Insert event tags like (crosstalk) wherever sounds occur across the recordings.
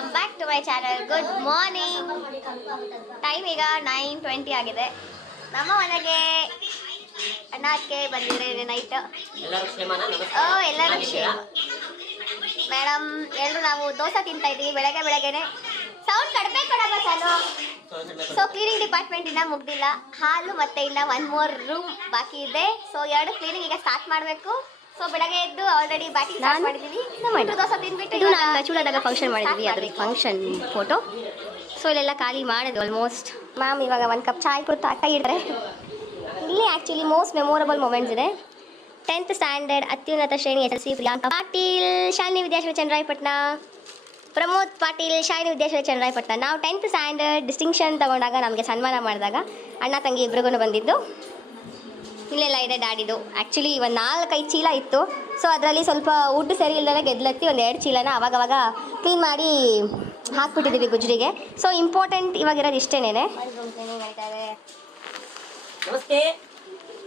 Welcome back to my channel good morning time ಈಗ nine twenty ಆಗಿದೆ. ನಮ್ಮ ಮನೆಗೆ ಅಣ್ಣಕ್ಕೆ ಬಂದಿದ್ದೇನೆ ನೈಟ್ ಓ ಎಲ್ಲರೂ ಕ್ಷೇಮ. ಮೇಡಮ್ ಎಲ್ಲರೂ ನಾವು ದೋಸೆ ತಿಂತಾ ಇದ್ದೀವಿ ಬೆಳಗ್ಗೆ ಬೆಳಗ್ಗೆನೆ. ಸೌಂಡ್ ಕಡಿಮೆ ಕೊಡಲ್ಲ ಸಾಲು. ಸೊ ಕ್ಲೀನಿಂಗ್ ಡಿಪಾರ್ಟ್ಮೆಂಟ್ ಇನ್ನ ಮುಗ್ದಿಲ್ಲ. ಹಾಲು ಮತ್ತೆ ಇನ್ನ ಒನ್ ಮೋರ್ ರೂಮ್ ಬಾಕಿ ಇದೆ. ಸೊ ಎರಡು ಕ್ಲೀನಿಂಗ್ ಈಗ ಸ್ಟಾರ್ಟ್ ಮಾಡಬೇಕು. ಸೊ ಬೆಳಗ್ಗೆ ಎದ್ದು ಆಲ್ರೆಡಿ ಬಾಟಿ ಮಾಡಿದೀವಿ ಇದು ದೋಸೆ ತಿಂದ್ಬಿಟ್ಟು ಇದು ನಾವು ಚೂಳದಾಗ ಫಂಕ್ಷನ್ ಮಾಡಿದ್ವಿ ಅದ್ರ ಫಂಕ್ಷನ್ ಫೋಟೋ ಸೊ ಇಲ್ಲೆಲ್ಲ ಖಾಲಿ ಮಾಡಿದ್ವಿ ಆಲ್ಮೋಸ್ಟ್ ಮ್ಯಾಮ್ ಇವಾಗ ಒಂದು ಕಪ್ ಚಾಯ್ ಕೊಡ್ತಾ ಆಗ್ತಾ ಇದ್ರೆ ಇಲ್ಲಿ ಆ್ಯಕ್ಚುಲಿ ಮೋಸ್ಟ್ ಮೆಮೊರಬಲ್ ಮೂಮೆಂಟ್ಸ್ ಇದೆ. ಟೆಂತ್ ಸ್ಟ್ಯಾಂಡರ್ಡ್ ಅತ್ಯುನ್ನತ ಶ್ರೇಣಿ S L C Priyanka Patil Shalini Vidyashree Chandrayapatna Pramod Patil Shalini Vidyashree Chandrayapatna ನಾವು ಟೆಂತ್ ಸ್ಟ್ಯಾಂಡರ್ಡ್ ಡಿಸ್ಟಿಂಕ್ಷನ್ ತಗೊಂಡಾಗ ನಮಗೆ ಸನ್ಮಾನ ಮಾಡಿದಾಗ ಅಣ್ಣ ತಂಗಿ ಇಬ್ರಿಗೂ ಬಂದಿದ್ದು. ಇಲ್ಲೆಲ್ಲ ಇದೆ ಡ್ಯಾಡಿದು. ಆ್ಯಕ್ಚುಲಿ ಒಂದು ನಾಲ್ಕೈದು ಚೀಲ ಇತ್ತು. ಸೊ ಅದರಲ್ಲಿ ಸ್ವಲ್ಪ ಊಟ ಸರಿ ಇಲ್ಲದೆ ಗೆದ್ಲತ್ತಿ ಒಂದು ಎರಡು ಚೀಲನ ಅವಾಗವಾಗ ಕ್ಲೀನ್ ಮಾಡಿ ಹಾಕ್ಬಿಟ್ಟಿದ್ದೀವಿ ಗುಜ್ರಿಗೆ. ಸೊ ಇಂಪಾರ್ಟೆಂಟ್ ಇವಾಗಿರೋದು ಇಷ್ಟೇನೆ ನಮಸ್ತೆ.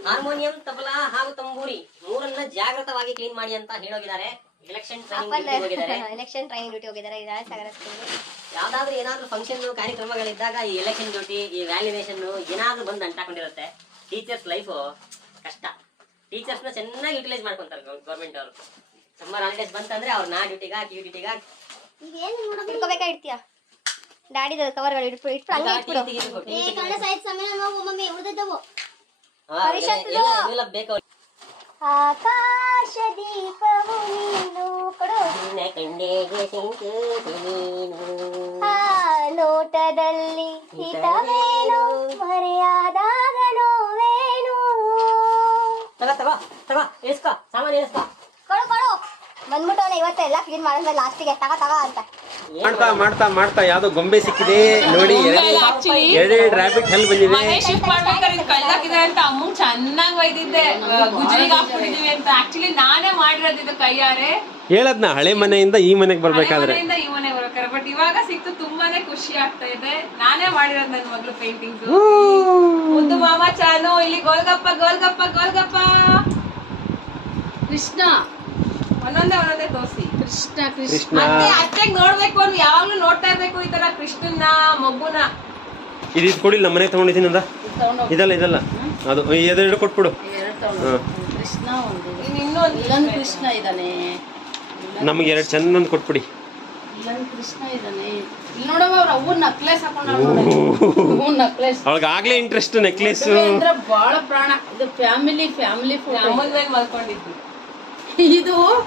ಹಾರ್ಮೋನಿಯಂ ತಬಲಾ ಹಾಗೂ ತಂಬೂರಿ ಮೂರನ್ನ ಜಾಗೃತವಾಗಿ ಕ್ಲೀನ್ ಮಾಡಿ ಅಂತ ಹೇಳೋಗಿದ್ದಾರೆ. ಎಲೆಕ್ಷನ್ ಎಲೆಕ್ಷನ್ ಟ್ರೈನಿಂಗ್ ಡ್ಯೂಟಿ ಹೋಗಿದ್ದಾರೆ. ಯಾವ್ದಾದ್ರು ಏನಾದ್ರು ಫಂಕ್ಷನ್ ಕಾರ್ಯಕ್ರಮಗಳಿದ್ದಾಗ ಈ ಎಲೆಕ್ಷನ್ ಡ್ಯೂಟಿ ಈ ವ್ಯಾಲ್ಯುನೇಷನ್ ಏನಾದ್ರು ಬಂದು ಅಂಟಾಕೊಂಡಿರುತ್ತೆ. ಟೀಚರ್ಸ್ ಲೈಫ್ ಕಷ್ಟ. ಟೀಚರ್ಸ್ನ ಚೆನ್ನಾಗಿ ಯುಟಿಲೈಸ್ ಮಾಡ್ಕೊಂತಾರೆ ಗೌರ್ಮೆಂಟ್ ಅವರು. ಸಮ್ಮರ್ ಹಾಲಿಡೇಸ್ ಬಂತಂದ್ರೆ ಅವ್ರನ್ನ ಡ್ಯೂಟಿಗ ಡ್ಯೂಟಿಗೆ ಹಾಕಿ ಇಟ್ಕೋಬೇಕಾ ಇಡ್ತೀಯಾ ದ ಕವರ್ಗಳು ಇಟ್ಬಿಡು ಇಟ್ಬಿಡು ಹಂಗೆ ಇಟ್ಬಿಡು. ಪರಿಷತ್ದು. ಬೇಕು ಆಕಾಶ ದೀಪವು ನೀನು ಕೊಡು. ನಿನ್ನ ಕಣ್ಣಿಗೆ ಸಿಂಕುವುದು ನೀನು. ಆ ನೋಟದಲ್ಲಿ ಹಿತವೇನು? ಮರೆಯಾದಾಗ ತಗೋ ತಗೋ ಇಳಿಸ್ಕೋ ಸಾಮಾನು ಇಳಿಸ್ಕೋ. ಕೊಡು ಕೊಡು. ಬಂದ್ಬಿಟ್ಟವನ ಇವತ್ತು ಎಲ್ಲ ಕ್ಲೀನ್ ಮಾಡಿದ್ಮೇಲೆ ಲಾಸ್ಟಿಗೆ ತಗ ತಗ ಅಂತ. ಮಾಡ್ತಾ ಮಾಡ್ತಾ ಮಾಡ್ತಾ ಯಾವ್ದೋ ಗೊಂಬೆ ಸಿಕ್ಕಿದೆ ನೋಡಿ ಎರಡೆರಡು ರ್ಯಾಬಿಟ್ ಹಲ್ ಬಂದಿದೆ? ಮನೆ ಶಿಫ್ಟ್ ಮಾಡ್ಬೇಕಾದ್ರೆ ಇದು ಕಳ್ದಾಕಿದೆ ಅಂತ ಅಮ್ಮ ಚೆನ್ನಾಗ್ ವೈದಿದ್ದೆ ಗುಜರಿಗೆ ಹಾಕ್ಬಿಟ್ಟಿದೀವಿ ಅಂತ. ಆಕ್ಚುಲಿ ನಾನೇ ಮಾಡಿರೋದು ಇದು ಕೈಯಾರೆ. ಹೇಳದ್ನ? ಹಳೆ ಮನೆಯಿಂದ ಈ ಮನೆಗೆ ಬರ್ಬೇಕಾದ್ರೆ? ಈ ಮನೆ ಬರ್ಬೇಕಾರೆ ಬಟ್ ಇವಾಗ ಸಿಕ್ತು ತುಂಬಾನೇ ಖುಷಿ ಆಗ್ತಾ ಇದೆ. ನಾನೇ ಮಾಡಿರೋದು ನನ್ನ ಮಗಳು ಪೇಂಟಿಂಗ್ ಒಂದು ಮಾಮ ಚಾನು ಇಲ್ಲಿ ಗೋಲ್ಗಪ್ಪ ಗೋಲ್ಗಪ್ಪ ಗೋಲ್ಗಪ್ಪ. ಕೃಷ್ಣ. ಒಂದೊಂದೇ ಒಂದೊಂದೇ ತೋರಿಸಿ. ಕೃಷ್ಣ ಕೃಷ್ಣ. ಕೃಷ್ಣ. ಅತ್ತೆ ಅತ್ತೆಗ್ ನೋಡ್ಬೇಕು ಅಂದ್ರೆ ಯಾವಾಗ್ಲೂ ನೋಡ್ತಾ ಇರ್ಬೇಕು ಈ ತರ ಕೃಷ್ಣನ್ನ ಮಗುನ ಇದು ಇದು ಕೊಡಿಲ್ಲ ನಮ್ಮ ಮನೆ ತಗೊಂಡಿದ್ದೀನಿ ಅಂದ. ಇದಲ್ಲ ಇದಲ್ಲ. ಅದು ಎದುರು ಕೊಟ್ಬಿಡು. ನಮ್ಗೆ ಕೃಷ್ಣ ಒಂದು. ಇನ್ನೊಂದು ಇಲ್ಲೊಂದು ಕೃಷ್ಣ ಇದ್ದಾನೆ. ನಮಗೆ ಎರಡು ಚಂದ ಕೊಟ್ಬಿಡಿ. ಅವಳಿಗೆ ಆಗ್ಲೇ ಇಂಟ್ರೆಸ್ಟ್ ನೆಕ್ಲೆಸ್ ಅಂದ್ರೆ ಬಹಳ ಪ್ರಾಣ. ಇದು ಫ್ಯಾಮಿಲಿ ಫ್ಯಾಮಿಲಿ ಇದು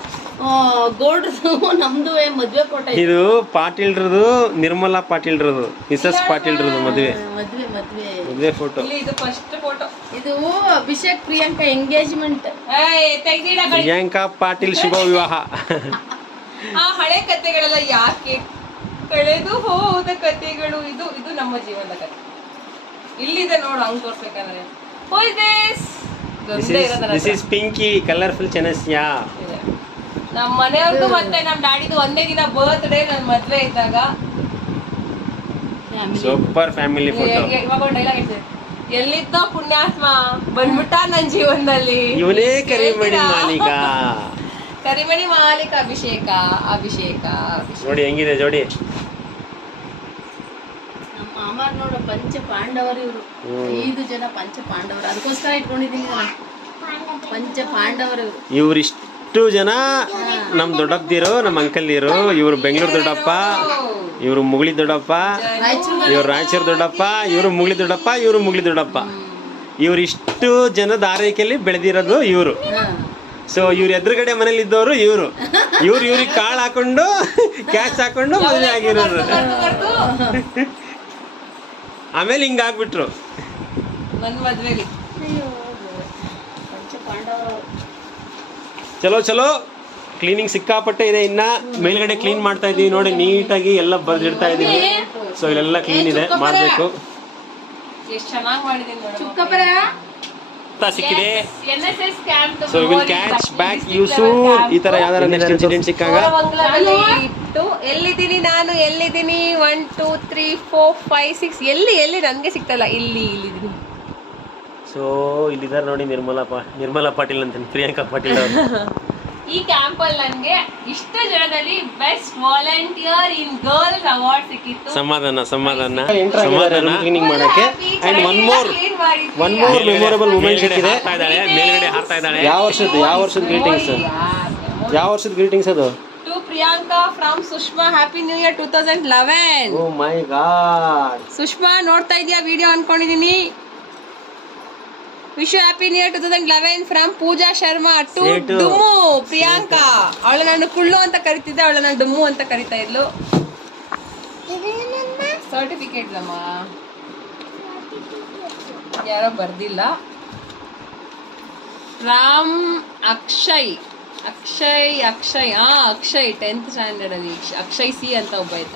ಗೋಲ್ಡ್ದು (laughs) ನಮ್ದು ಮದ್ವೆ ಫೋಟೋ ಇದು ಪಾಟೀಲ್ರದು ನಿರ್ಮಲಾ ಪಾಟೀಲ್ರದು ಮಿಸಸ್ ಪಾಟೀಲ್ರದು ಮದುವೆ. ಮದ್ವೆ ಮದ್ವೆ. ಮದುವೆ ಫೋಟೋ ಇದು ಫಸ್ಟ್ ಫೋಟೋ ಇದು ಅಭಿಷೇಕ್ ಪ್ರಿಯಾಂಕಾ ಎಂಗೇಜ್ಮೆಂಟ್ ಪ್ರಿಯಾಂಕಾ ಪಾಟೀಲ್ ಶುಭ ವಿವಾಹ. ಆ ಹಳೆ ಕತೆಗಳೆಲ್ಲ ಯಾಕೆ ಕಳೆದು ಹೋದ ಕಥೆಗಳು ಇದು ಇದು ನಮ್ಮ ಜೀವನದ ಕಥೆ ಇಲ್ಲಿದೆ ನೋಡು ಹಂಗ್ ತೋರ್ಸ್ಬೇಕಂದ್ರೆ. ಹೋಯ್ this this is pinky colourful ಚೆನ್ನಸ್ಯಾ ಇದೆ. ನಮ್ಮ ಮನೆಯವ್ರದ್ದು ಮತ್ತೆ ನಮ್ಮ ಡ್ಯಾಡಿದು ಒಂದೇ ದಿನ ಬರ್ತ್ಡೇ ನನ್ ಮದ್ವೆ ಇದ್ದಾಗ. ಫ್ಯಾಮಿಲಿ ಸೂಪರ್ ಫ್ಯಾಮಿಲಿ ಇವಾಗ ಒಂದು ಡೈಲಾಗ್ ಇದೆ ಎಲ್ಲಿದ್ದೋ ಪುಣ್ಯಾತ್ಮ ಬಂದ್ಬಿಟ್ಟ ನನ್ ಜೀವನದಲ್ಲಿ. ಇವನೇ ಕರಿಮಣಿ? ಮಾಲೀಕ. (laughs) ಕರಿಮಣಿ ಮಾಲೀಕ ಅಭಿಷೇಕ ಅಭಿಷೇಕ ನೋಡಿ ಹೆಂಗಿದೆ ಜೋಡಿ? ನಮ್ಮ ಮಾಮಾರ್ ನೋಡು ಪಂಚ ಪಾಂಡವರು ಇವರು. ಐದು ಜನ ಪಂಚ ಪಾಂಡವರು. ಅದಕ್ಕೋಸ್ಕರ ಇಟ್ಕೊಂಡಿದ್ದೀನಿ. ಪಂಚ ಪಾಂಡವರು ಇವರು. ಇವ್ರಿಷ್ಟು ಜನ ನಮ್ಮ ದೊಡ್ಡಪ್ಪದಿರು ನಮ್ಮ ಅಂಕಲ್ದಿರು ಇವರು ಬೆಂಗಳೂರು ದೊಡ್ಡಪ್ಪ ಇವರು ಮುಗಳಿ ದೊಡ್ಡಪ್ಪ ಇವರು ಇವ್ರು ರಾಯಚೂರು ದೊಡ್ಡಪ್ಪ ಇವರು ಮುಗಳಿ ದೊಡ್ಡಪ್ಪ ಇವರು ಮುಗಳಿ ದೊಡ್ಡಪ್ಪ. ಇವ್ರಿಷ್ಟು ಜನದ ಆರೈಕೆಯಲ್ಲಿ ಬೆಳೆದಿರೋದು ಇವರು. ಸೊ ಇವ್ರ ಎದುರುಗಡೆ ಮನೇಲಿ ಇದ್ದವರು ಇವರು. ಇವ್ರು ಇವ್ರಿಗೆ ಕಾಳು ಹಾಕೊಂಡು ಕ್ಯಾಚ್ ಹಾಕೊಂಡು ಮದುವೆ ಆಗಿರೋರು. ಆಮೇಲೆ ಹಿಂಗಾಗ್ಬಿಟ್ರು ನನ್ ಮದ್ವೆಲಿ ಪಂಚ ಪಾಂಡವರು ಚಲೋ ಚಲೋ. ಕ್ಲೀನಿಂಗ್ ಸಿಕ್ಕಾಪಟ್ಟೆ ಇದೆ ಇನ್ನ. ಮೇಲ್ಗಡೆ ಕ್ಲೀನ್ ಮಾಡ್ತಾ ಇದೀವಿ ನೋಡಿ ನೀಟಾಗಿ ಎಲ್ಲ ಬರ್ದಿಡ್ತಾ ಇದೀವಿ. ಸೊ ಇಲ್ಲೆಲ್ಲ ಕ್ಲೀನ್ ಇದೆ. ಮಾಡ್ಬೇಕು. ಸಿಕ್ಕಿದೆ. So will catch back you soon ಈ ತರ ಯಾವ್ದಾರ ನೆಕ್ಸ್ಟ್ ಇನ್ಸಿಡೆಂಟ್ ಸಿಕ್ಕಾಗ? ಎಲ್ಲಿದ್ದೀನಿ ನಾನು ಎಲ್ಲಿದ್ದೀನಿ? One two three four five six ಎಲ್ಲಿ ಎಲ್ಲಿ? ನನಗೆ ಸಿಗ್ತಲ್ಲ ಇಲ್ಲಿ ಇಲ್ಲಿದ್ದೀನಿ. ಸೊ ಇಲ್ಲಿದ್ದಾರೆ ನೋಡಿ ನಿರ್ಮಲಾ ಪಾ ನಿರ್ಮಲಾ ಪಾಟೀಲ್ ಅಂತೀನಿ ಪ್ರಿಯಾಂಕಾ ಪಾಟೀಲ್ ಅವರು. (laughs) ಈ ಕ್ಯಾಂಪ್ ಅಲ್ಲಿ ನನಗೆ ಇಷ್ಟು ಜನದಲ್ಲಿ best volunteer in girls award ಸಿಕ್ಕಿತ್ತು. ಸಮಾಧಾನ ಸಮಾಧಾನ ಸಮಾಧಾನ. ಕ್ಲೀನಿಂಗ್ ಮಾಡಕ್ಕೆ. And one more one more memorable moment ಸಿಕ್ಕಿದೆ. ಮೇಲ್ಗಡೆ ಹಾರ್ತಾ ಇದ್ದಾಳೆ. ಯಾವ ವರ್ಷದ ಯಾವ ವರ್ಷದ ಗ್ರೀಟಿಂಗ್ಸ್ ಯಾವ ವರ್ಷದ ಗ್ರೀಟಿಂಗ್ಸ್ ಅದು? To Priyanka from Sushma happy new year two thousand eleven oh my god Sushma ನೋಡ್ತಾ ಇದೀಯಾ ವಿಡಿಯೋ ಅನ್ಕೊಂಡಿದೀನಿ? Wish happy near year two thousand eleven from Pooja Sharma to ಡುಮು Priyanka. ಅವಳು ನಾನು ಕುಳ್ಳು ಅಂತ ಕರಿತಿದ್ದೆ ಅವಳು ನಾನು ಡುಮ್ಮು ಅಂತ ಕರಿತಾ ಇದ್ಲು. ಸರ್ಟಿಫಿಕೇಟ್ ಅಮ್ಮ ಯಾರೋ ಬರ್ದಿಲ್ಲ. ರಾಮ್ ಅಕ್ಷಯ್. ಅಕ್ಷಯ್ ಅಕ್ಷಯ್. ಹಾ ಅಕ್ಷಯ್ ಟೆಂತ್ ಸ್ಟ್ಯಾಂಡರ್ಡ್ ಅಲ್ಲಿ. ಅಕ್ಷಯ್ ಸಿ ಅಂತ ಒಬ್ಬ ಇದ್ದ.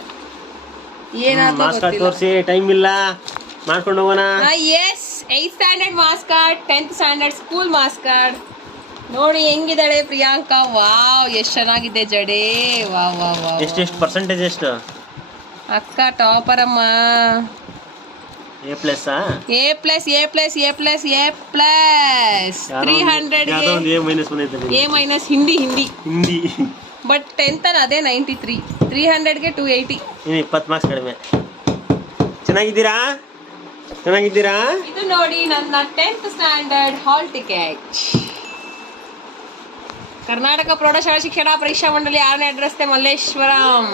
ಏನಾದ್ರು ಮಾಸ್ಕ್ ಗೊತ್ತಿಲ್ಲ. ತೋರಿಸಿ ಟೈಮ್ ಇಲ್ಲ. ಮಾಡ್ಕೊಂಡು ಹೋಗೋಣ. Yes eighth standard marks card tenth standard school marks card ನೋಡಿ ಹೆಂಗಿದ್ದಾಳೆ ಪ್ರಿಯಾಂಕಾ. ವಾವ್ ಎಷ್ಟು ಚೆನ್ನಾಗಿದೆ ಜಡೆ. ವಾವ್ ವಾವ್ ವಾವ್ ಎಷ್ಟು ಎಷ್ಟು ಪರ್ಸೆಂಟೇಜ್ ಎಷ್ಟು? ಅಕ್ಕ ಟಾಪರ್ ಅಮ್ಮ. A plus A plus A plus A plus A plus three hundred ಯಾವ್ದೋ A minus A minus Hindi Hindi. Hindi. But tenth ಅದೇ ನೈಂಟಿ ತ್ರೀ ತ್ರೀ ಹಂಡ್ರೆಡ್ಗೆ ಟು ಏಯ್ಟಿ ಇಪ್ಪತ್ತು marks ಕಡಿಮೆ. ಚೆನ್ನಾಗಿದ್ದೀರಾ? ಚೆನ್ನಾಗಿದ್ದೀರಾ? ಇದು ನೋಡಿ ನನ್ನ tenth standard hall ticket Karnataka ಪ್ರೌಢಶಾಲಾ ಶಿಕ್ಷಣ ಪರೀಕ್ಷಾ ಮಂಡಳಿ ಆರನೇ ಅಡ್ರೆಸ್ತೆ ಮಲ್ಲೇಶ್ವರಂ.